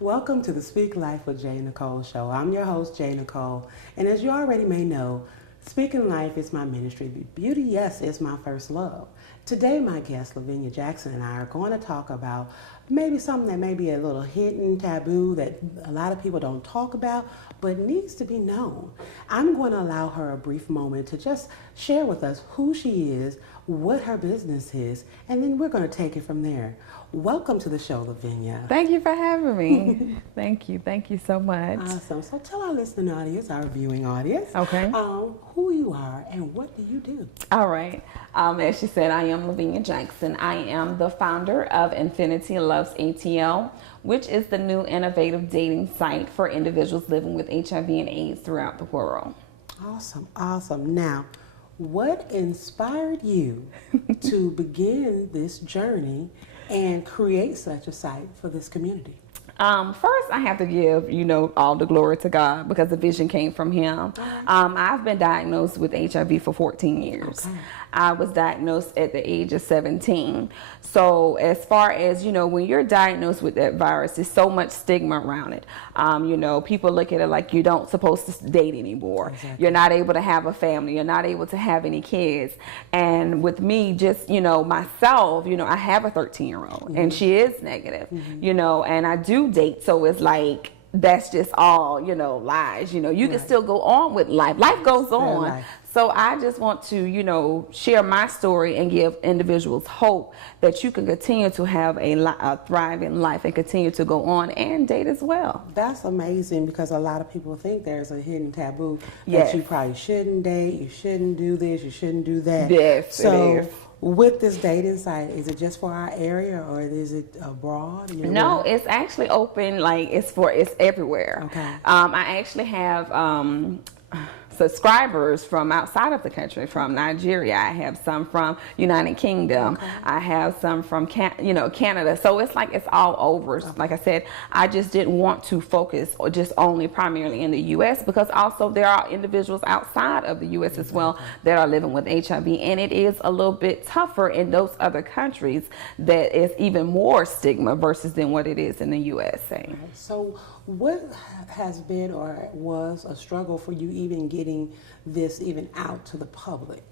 Welcome to the Speak Life with JNicolle show. I'm your host, JNicolle, and as you already may know, Speaking Life is my ministry. Beauty, yes, is my first love. Today, my guest, Luvenia Jackson, and I are going to talk about maybe something that may be a little hidden taboo that a lot of people don't talk about, but needs to be known. I'm going to allow her a brief moment to just share with us who she is, what her business is, and then we're going to take it from there. Welcome to the show, Luvenia. Thank you for having me. Thank you so much. Awesome. So tell our listening audience, our viewing audience, okay, who you are and what do you do? All right. As she said, I am Luvenia Jackson. I am the founder of Infinity Loves ATL, which is the new innovative dating site for individuals living with HIV and AIDS throughout the world. Awesome. Now, what inspired you to begin this journey and create such a site for this community? First, I have to give, all the glory to God because the vision came from Him. I've been diagnosed with HIV for 14 years. Okay. I was diagnosed at the age of 17. So as far as, when you're diagnosed with that virus, there's so much stigma around it. People look at it like you don't supposed to date anymore. Exactly. You're not able to have a family. You're not able to have any kids. And with me, just, myself, I have a 13-year-old and she is negative, and I do date. So it's like, that's just all, lies. You can still go on with life. Life goes on. Life. So I just want to, share my story and give individuals hope that you can continue to have a thriving life and continue to go on and date as well. That's amazing because a lot of people think there's a hidden taboo Yes. that you probably shouldn't date, you shouldn't do this, you shouldn't do that. Yes, so it is. With this dating site, is it just for our area or is it abroad? No, it's actually open, it's everywhere. Okay. I actually have subscribers from outside of the country, from Nigeria. I have some from United Kingdom. Okay. I have some from Canada. So it's all over. Okay. Like I said, I just didn't want to focus or just only primarily in the U.S. because also there are individuals outside of the U.S. as well that are living with HIV, and it is a little bit tougher in those other countries that is even more stigma versus than what it is in the USA. So what has been or was a struggle for you even getting this even out to the public?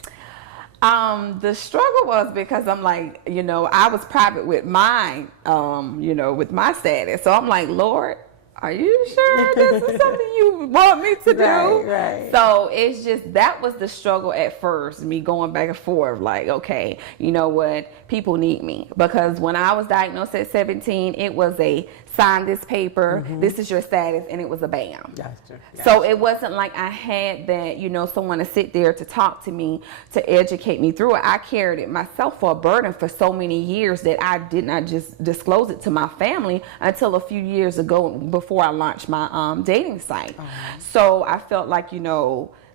The struggle was because I'm like, I was private with my, with my status. So I'm like, Lord, are you sure this is something you want me to do? Right. So it's just, that was the struggle at first, me going back and forth, like, okay, you know what, people need me. Because when I was diagnosed at 17, it was a sign this paper, this is your status, and it was a bam. Gotcha. So it wasn't like I had that, someone to sit there to talk to me, to educate me through it. I carried it myself for a burden for so many years that I did not just disclose it to my family until a few years ago before I launched my dating site. So I felt like,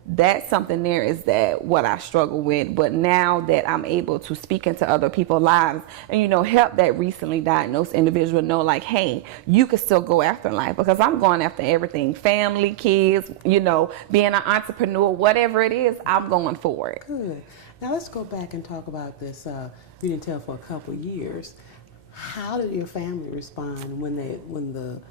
that's something there is that what I struggle with. But now that I'm able to speak into other people's lives and, help that recently diagnosed individual know like, hey, you can still go after life, because I'm going after everything, family, kids, being an entrepreneur, whatever it is, I'm going for it. Good. Now let's go back and talk about this. You didn't tell for a couple of years. How did your family respond when the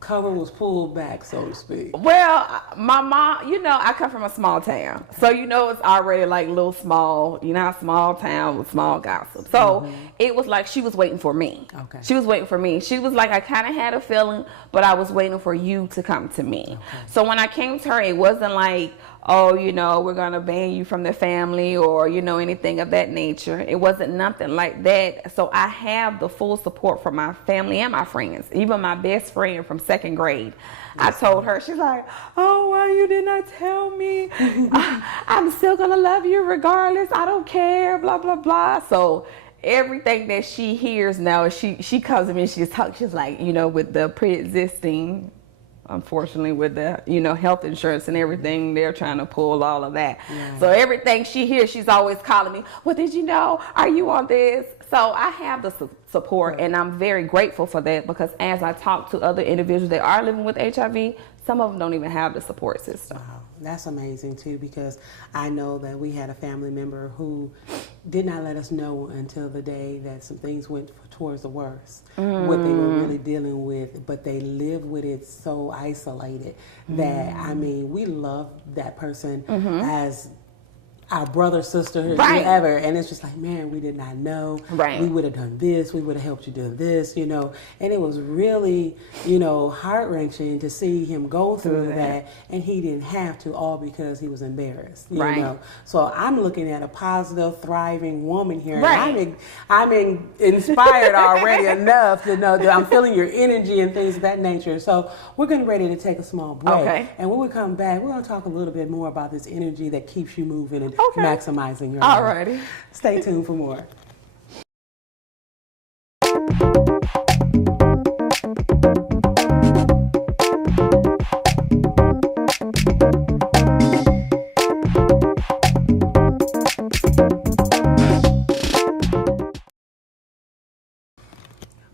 cover was pulled back, so to speak? Well, my mom, I come from a small town. So, it's already like little small, how small town with small gossip. So it was like she was waiting for me. Okay. She was waiting for me. She was like, I kind of had a feeling, but I was waiting for you to come to me. Okay. So when I came to her, it wasn't like, oh, we're going to ban you from the family or, anything of that nature. It wasn't nothing like that. So I have the full support from my family and my friends, even my best friend from second grade. I told her, she's like, oh, why you did not tell me? I'm still going to love you regardless. I don't care, blah, blah, blah. So everything that she hears now, she comes to me, she talks, she's like, with the pre-existing unfortunately with the, health insurance and everything, they're trying to pull all of that. Right. So everything she hears, she's always calling me, well, did you know? Are you on this? So I have the support, and I'm very grateful for that, because as I talk to other individuals that are living with HIV, some of them don't even have the support system. Wow, that's amazing too, because I know that we had a family member who did not let us know until the day that some things went towards the worst, what they were really dealing with, but they live with it so isolated that, I mean, we love that person as our brother, sister, whoever, and it's just like, man, we did not know. Right. We would have done this. We would have helped you do this, and it was really, heart-wrenching to see him go through that, and he didn't have to, all because he was embarrassed, you know. So I'm looking at a positive, thriving woman here, and I'm inspired already enough to know that I'm feeling your energy and things of that nature. So we're getting ready to take a small break, and when we come back, we're going to talk a little bit more about this energy that keeps you moving and maximizing your life. Alrighty. Stay tuned for more.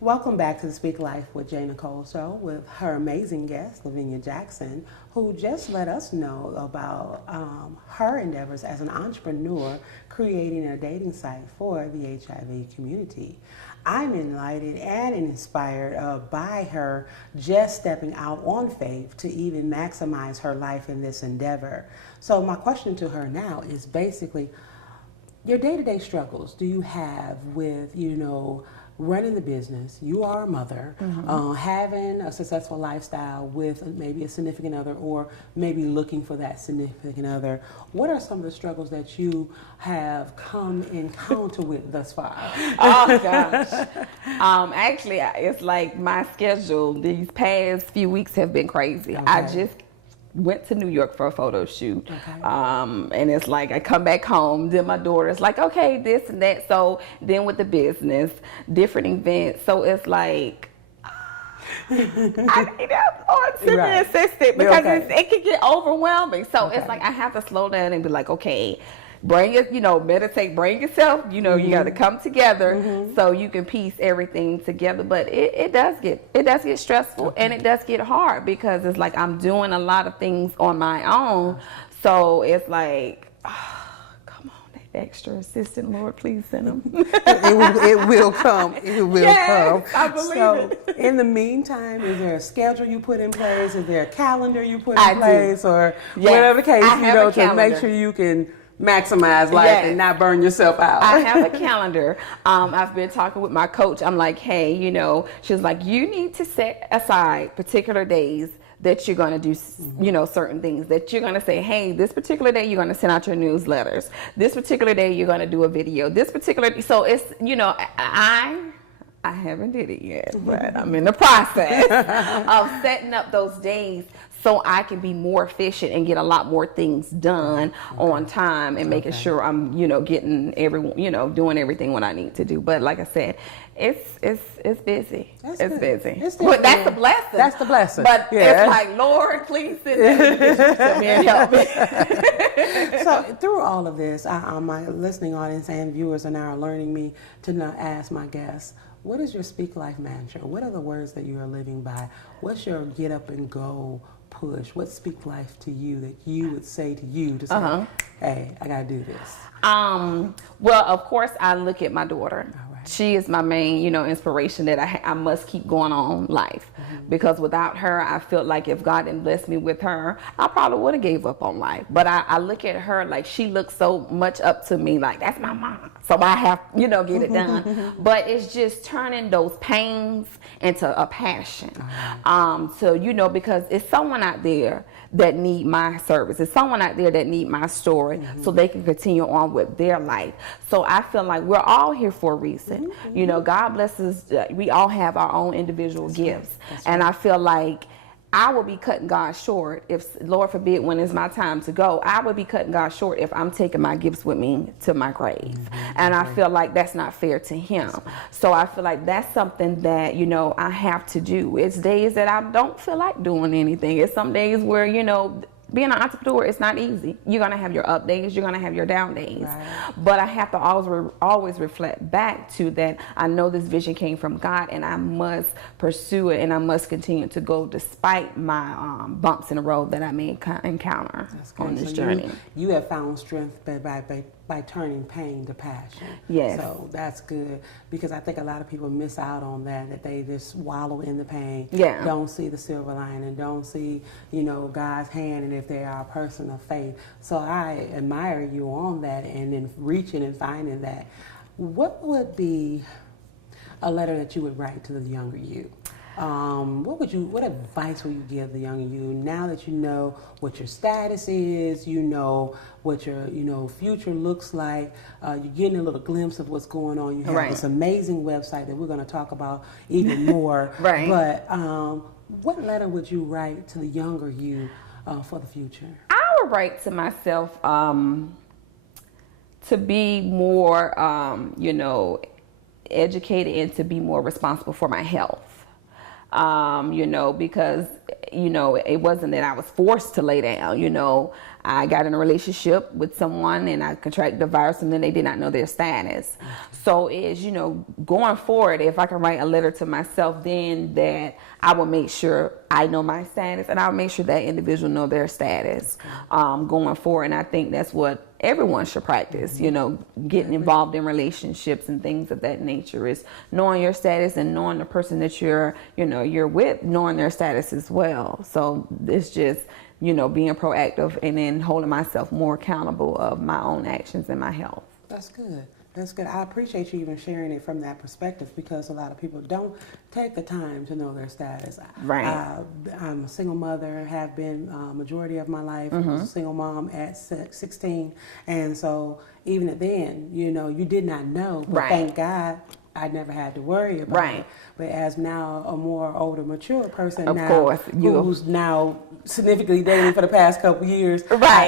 Welcome back to the Speak Life with JNicolle show with her amazing guest, Luvenia Jackson, who just let us know about her endeavors as an entrepreneur creating a dating site for the HIV community. I'm enlightened and inspired by her just stepping out on faith to even maximize her life in this endeavor. So my question to her now is basically, your day-to-day struggles do you have with, running the business? You are a mother, having a successful lifestyle with maybe a significant other, or maybe looking for that significant other. What are some of the struggles that you have come encounter with thus far? Oh gosh. Actually, it's like my schedule these past few weeks have been crazy. Okay. I just went to New York for a photo shoot. Okay. And it's like I come back home, then my daughter's like, okay, this and that. So then with the business, different events. So it's like, I need help on semi-assisted because it can get overwhelming. So it's like I have to slow down and be like, okay, bring it, meditate, bring yourself, you got to come together so you can piece everything together. But it does get stressful, and it does get hard, because it's like I'm doing a lot of things on my own. So it's like, come on, that extra assistant, Lord, please send them. It will come. It will come. I believe it. In the meantime, is there a schedule you put in place? Is there a calendar you put in place? Or whatever the case, to make sure you can maximize life and not burn yourself out. I have a calendar. I've been talking with my coach. I'm like, hey, she's like, you need to set aside particular days that you're going to do, certain things, that you're going to say, hey, this particular day, you're going to send out your newsletters. This particular day, you're going to do a video. So it's, I haven't did it yet, but I'm in the process of setting up those days so I can be more efficient and get a lot more things done on time, and making sure I'm, getting everyone, doing everything what I need to do. But like I said, it's busy. It's busy. But that's the blessing. That's the blessing. But it's like, Lord, please send me and help me. So through all of this, my listening audience and viewers are now learning me to not ask my guests, what is your Speak Life mantra? What are the words that you are living by? What's your get up and go push? What Speak Life to you that you would say to you to say, hey, I got to do this? Well, of course, I look at my daughter. She is my main, inspiration that I must keep going on life. Because without her, I felt like if God didn't bless me with her, I probably would have gave up on life. But I look at her like she looks so much up to me, like that's my mom. So I have, get it done. But it's just turning those pains into a passion. So, because it's someone out there that need my service. It's someone out there that need my story so they can continue on with their life. So I feel like we're all here for a reason. God blesses, we all have our own individual gifts. And I feel like I will be cutting God short if, Lord forbid, when it's my time to go, I would be cutting God short if I'm taking my gifts with me to my grave. And I feel like that's not fair to him. So I feel like that's something that, you know, I have to do. It's days that I don't feel like doing anything. It's some days where, you know, being an entrepreneur, it's not easy. You're going to have your up days. You're going to have your down days. Right. But I have to always reflect back to that. I know this vision came from God, and I must pursue it, and I must continue to go despite my bumps in the road that I may encounter on this journey. You have found strength by turning pain to passion. Yes. So that's good, because I think a lot of people miss out on that they just wallow in the pain. Yeah. Don't see the silver lining, don't see, you know, God's hand, and if they are a person of faith. So I admire you on that, and then reaching and finding that. What would be a letter that you would write to the younger you? What advice would you give the younger you now that you know what your status is, you know what your, you know, future looks like, you're getting a little glimpse of what's going on. You have this amazing website that we're going to talk about even more. But what letter would you write to the younger you for the future? I would write to myself to be more, you know, educated and to be more responsible for my health. You know, because, you know, it wasn't that I was forced to lay down. You know, I got in a relationship with someone and I contracted the virus, and then they did not know their status. So it's, you know, going forward, if I can write a letter to myself, then that I will make sure I know my status, and I'll make sure that individual know their status going forward. And I think that's what everyone should practice, you know, getting involved in relationships and things of that nature, is knowing your status and knowing the person that you're with, knowing their status as well. So it's just, you know, being proactive and then holding myself more accountable of my own actions and my health. That's good. That's good. I appreciate you even sharing it from that perspective, because a lot of people don't take the time to know their status. Right. I'm a single mother, have been majority of my life. I was a single mom at 16. And so even then, you know, you did not know. But thank God I never had to worry about it. But as now a more older, mature person who's now significantly dating for the past couple years,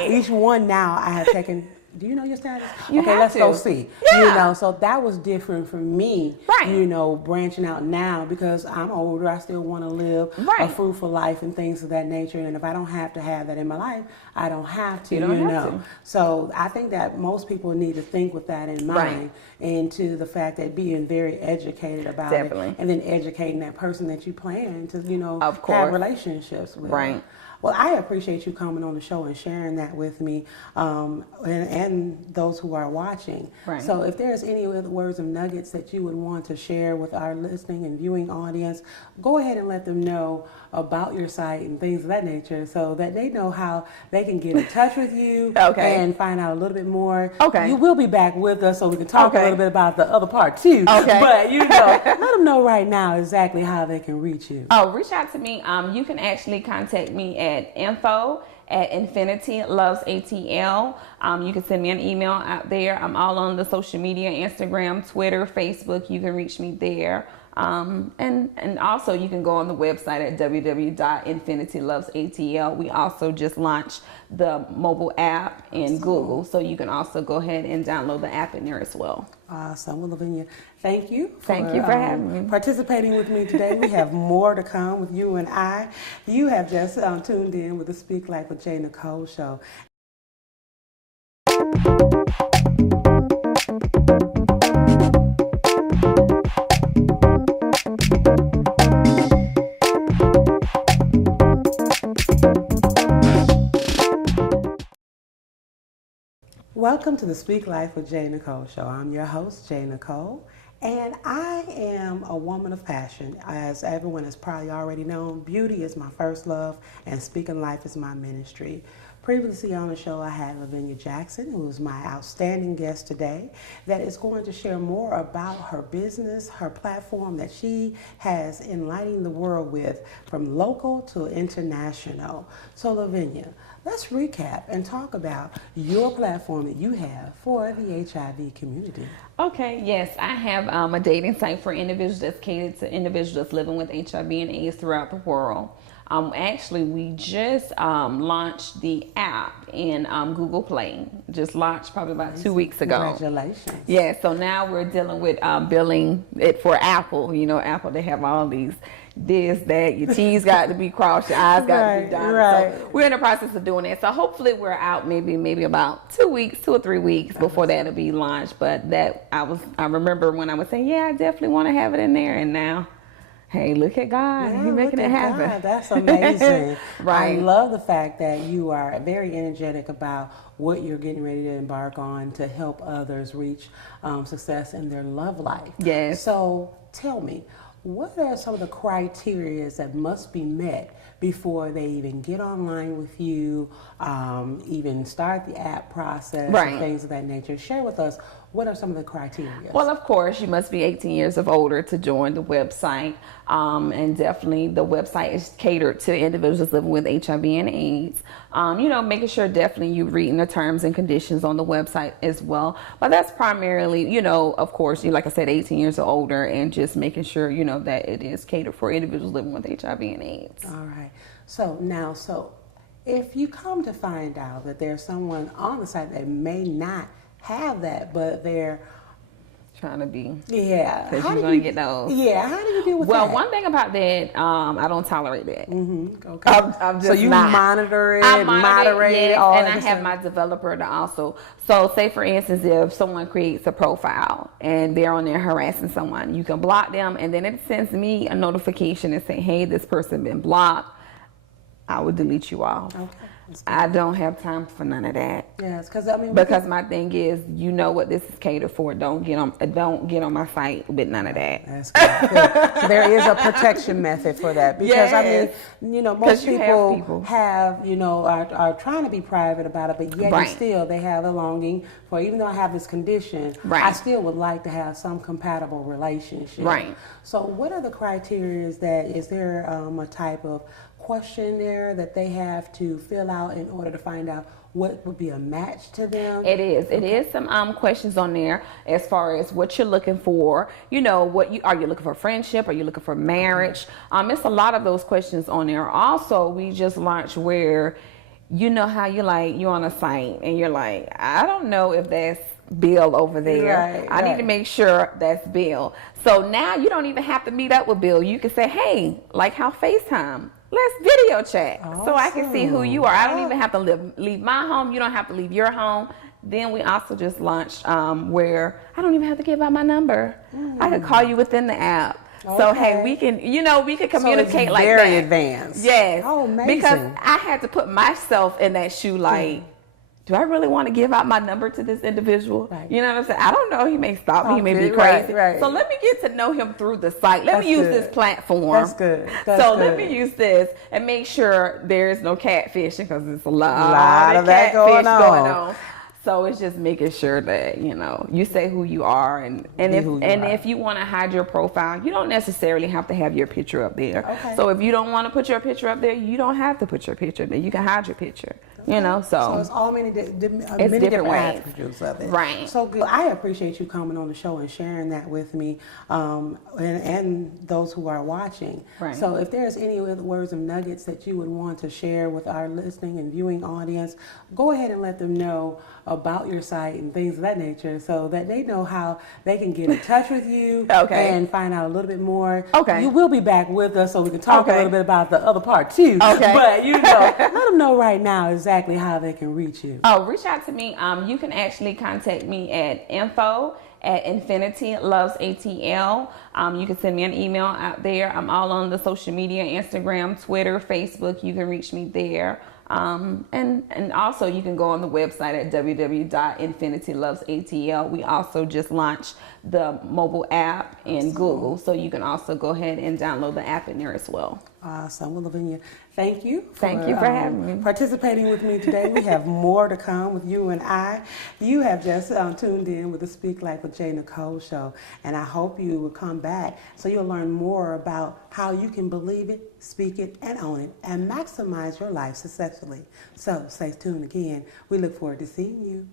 each one now I have taken. Do you know your status? Okay, let's go see. Yeah. You know, so that was different for me, you know, branching out now, because I'm older. I still want to live a fruitful life and things of that nature. And if I don't have to have that in my life, I don't have to, you know. So I think that most people need to think with that in mind, and to the fact that being very educated about it, and then educating that person that you plan to, you know, have relationships with. Right. Well, I appreciate you coming on the show and sharing that with me, and those who are watching. So if there's any other words of nuggets that you would want to share with our listening and viewing audience, go ahead and let them know about your site and things of that nature, so that they know how they can get in touch with you and find out a little bit more. You will be back with us so we can talk a little bit about the other part too. But, you know, let them know right now exactly how they can reach you. Reach out to me. You can actually contact me at info@Infinity Loves ATL. You can send me an email out there. I'm all on the social media, Instagram, Twitter, Facebook. You can reach me there. And also you can go on the website at www.infinitylovesatl. We also just launched the mobile app in Google, so you can also go ahead and download the app in there as well. Awesome. Well, Luvenia, thank you for having me. Participating with me today. We have more to come with you and I. You have just tuned in with the Speak Life with JNicolle show. Welcome to the Speak Life with JNicolle show. I'm your host, JNicolle, and I am a woman of passion. As everyone has probably already known, beauty is my first love, and speaking life is my ministry. Previously on the show, I had Luvenia Jackson, who is my outstanding guest today, that is going to share more about her business, her platform that she has enlightening the world with, from local to international. So Luvenia, let's recap and talk about your platform that you have for the HIV community. Okay, yes, I have a dating site for individuals that's catered to individuals living with HIV and AIDS throughout the world. Actually, we just launched the app in Google Play. Just launched probably about 2 weeks ago. Congratulations. Yeah, so now we're dealing with billing it for Apple. You know, Apple, they have all these this, that, your T's got to be crossed, your I's got to be dotted. Right. So we're in the process of doing that. So hopefully we're out maybe about 2 weeks, 2 or 3 weeks before that'll be launched. But that I remember when I was saying, yeah, I definitely want to have it in there, and now, hey, look at God. Yeah, He's making it happen. God. That's amazing. Right. I love the fact that you are very energetic about what you're getting ready to embark on to help others reach success in their love life. Yes. So tell me, what are some of the criteria that must be met before they even get online with you, even start the app process, right, and things of that nature? Share with us, what are some of the criteria? Well, of course, you must be 18 years of older to join the website. And definitely the website is catered to individuals living with HIV and AIDS. You know, making sure definitely you're reading the terms and conditions on the website as well. But that's primarily, you know, of course, you, like I said, 18 years or older, and just making sure, you know, that it is catered for individuals living with HIV and AIDS. All right. So if you come to find out that there's someone on the site that may not have that, but they're trying to be, yeah, because you're going to get those. Yeah, how do you deal with that? Well, one thing about that, I don't tolerate that. Mm-hmm. Okay. I'm just so you not. monitor it, moderate it, yes, all and that I have stuff? my developer to also. So, say for instance, if someone creates a profile and they're on there harassing someone, you can block them, and then it sends me a notification and say, "Hey, this person been blocked." I would delete you all. Okay. I don't have time for none of that. Yes, because my thing is, you know what this is catered for. Don't get on my site with none of that. That's good. So there is a protection method for that, because yes. You know, most people have, you know, are trying to be private about it, but yet still they have a longing for, even though I have this condition, I still would like to have some compatible relationship. Right. So what are the criteria? Is there a type of questionnaire that they have to fill out in order to find out what would be a match to them? It is. It is some questions on there as far as what you're looking for. You know, are you looking for friendship? Are you looking for marriage? It's a lot of those questions on there. Also, we just launched where, you know how you're on a site and you're like, I don't know if that's Bill over there. I need to make sure that's Bill. So now you don't even have to meet up with Bill. You can say, hey, like how FaceTime, let's video chat. Awesome. So I can see who you are. I don't even have to leave my home. You don't have to leave your home. Then we also just launched where I don't even have to give out my number. I could call you within the app. Okay. So hey, we can communicate so like very that. Very advanced. Yes. Oh, amazing. Because I had to put myself in that shoe, like, do I really want to give out my number to this individual? Right. You know what I'm saying? I don't know. He may stop me. He may be crazy. Right. So let me get to know him through the site. Let me use this platform. That's good. Let me use this and make sure there is no catfishing, because there's a lot of that going on. So it's just making sure that, you know, you say who you are, and if you want to hide your profile, you don't necessarily have to have your picture up there. Okay. So if you don't want to put your picture up there, you don't have to put your picture there. You can hide your picture. Okay. You know, so it's all many different ways of it. Right. So good. I appreciate you coming on the show and sharing that with me, and those who are watching. Right. So if there's any other words of nuggets that you would want to share with our listening and viewing audience, go ahead and let them know about your site and things of that nature, so that they know how they can get in touch with you and find out a little bit more. Okay. You will be back with us so we can talk a little bit about the other part too. Okay. But you know, let them know right now exactly how they can reach you. Oh, reach out to me. You can actually contact me at info@infinitylovesatl. You can send me an email out there. I'm all on the social media, Instagram, Twitter, Facebook. You can reach me there. And also you can go on the website at www.infinitylovesatl. We also just launched the mobile app in Google, so you can also go ahead and download the app in there as well. Awesome. Well, Luvenia, thank you for having me. Participating with me today. We have more to come with you and I. You have just tuned in with the Speak Life with JNicolle show, and I hope you will come back so you'll learn more about how you can believe it, speak it, and own it, and maximize your life successfully. So stay tuned again. We look forward to seeing you.